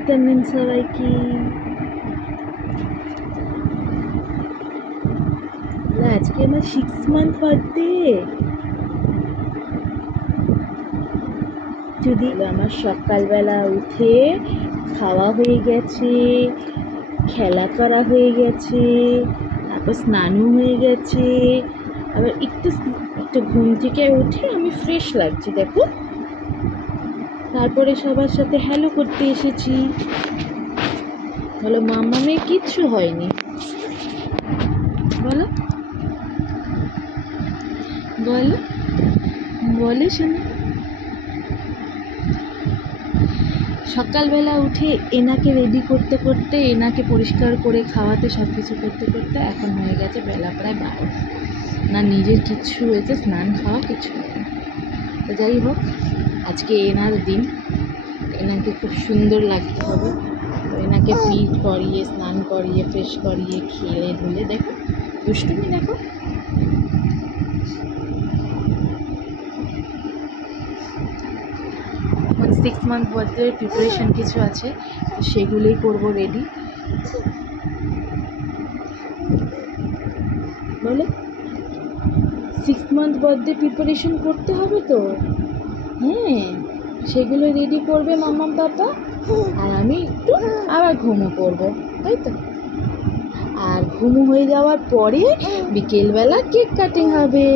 Afternoon সবাইকে। আজকে আমার 6 মান্থ বার্থডে। যদি আমার সকালবেলা উঠে খাওয়া হয়ে গেছে, খেলা করা হয়ে গেছে, তারপর স্নানও হয়ে গেছে, আবার একটু ঘুম থেকে উঠে আমি ফ্রেশ লাগছি দেখো। তারপরে সবার সাথে হ্যালো করতে এসেছি। বলো মামামের কিচ্ছু হয়নি, বলো বলো বলে শোনো। সকালবেলা উঠে এনাকে রেডি করতে করতে, এনাকে পরিষ্কার করে খাওয়াতে, সব কিছু করতে করতে এখন হয়ে গেছে বেলা প্রায় 12। না নিজের কিচ্ছু হয়েছে, স্নান খাওয়া কিছু হয়নি। তো যাই হোক, আজকে এনার দিন, এনাকে খুব সুন্দর লাগতে হবে। তো এনাকে ফিট করিয়ে, স্নান করিয়ে, ফ্রেশ করিয়ে, খেলে ধুলে, দেখো দুষ্টুমি দেখো। 6 মান্থ বার্থডে প্রিপারেশন কিছু আছে, তো সেগুলোই করবো রেডি। বলো 6 মান্থ বার্থডে প্রিপারেশন করতে হবে তো, হ্যাঁ সেগুলো রেডি করবে মাম্মাম পাপা, আর আমি একটু আবার ঘুমো করবো, তাই তো। আর ঘুমো হয়ে যাওয়ার পরে বিকেলবেলা কেক কাটিং হবে।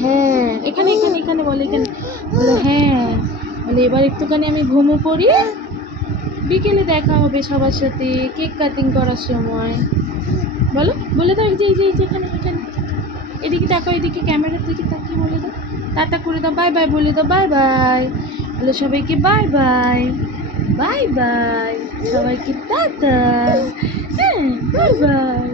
হ্যাঁ এখানে এখানে এখানে বলে, এখানে বলে, হ্যাঁ বলে এবার একটুখানি আমি ঘুমো করি, বিকেলে দেখা হবে সবার সাথে কেক কাটিং করার সময়। বলো, বলে দাও, এই যে এই যে এই যে এখানে এখানে এদিকে তাকাও, এদিকে ক্যামেরার দিকে তাকিয়ে বলে দাও, টাটা করে দাও, বাই বাই বলে দাও, বাই বাই বলে সবাইকে, বাই বাই, বাই বাই সবাইকে, টাটা, হ্যাঁ বাই বাই।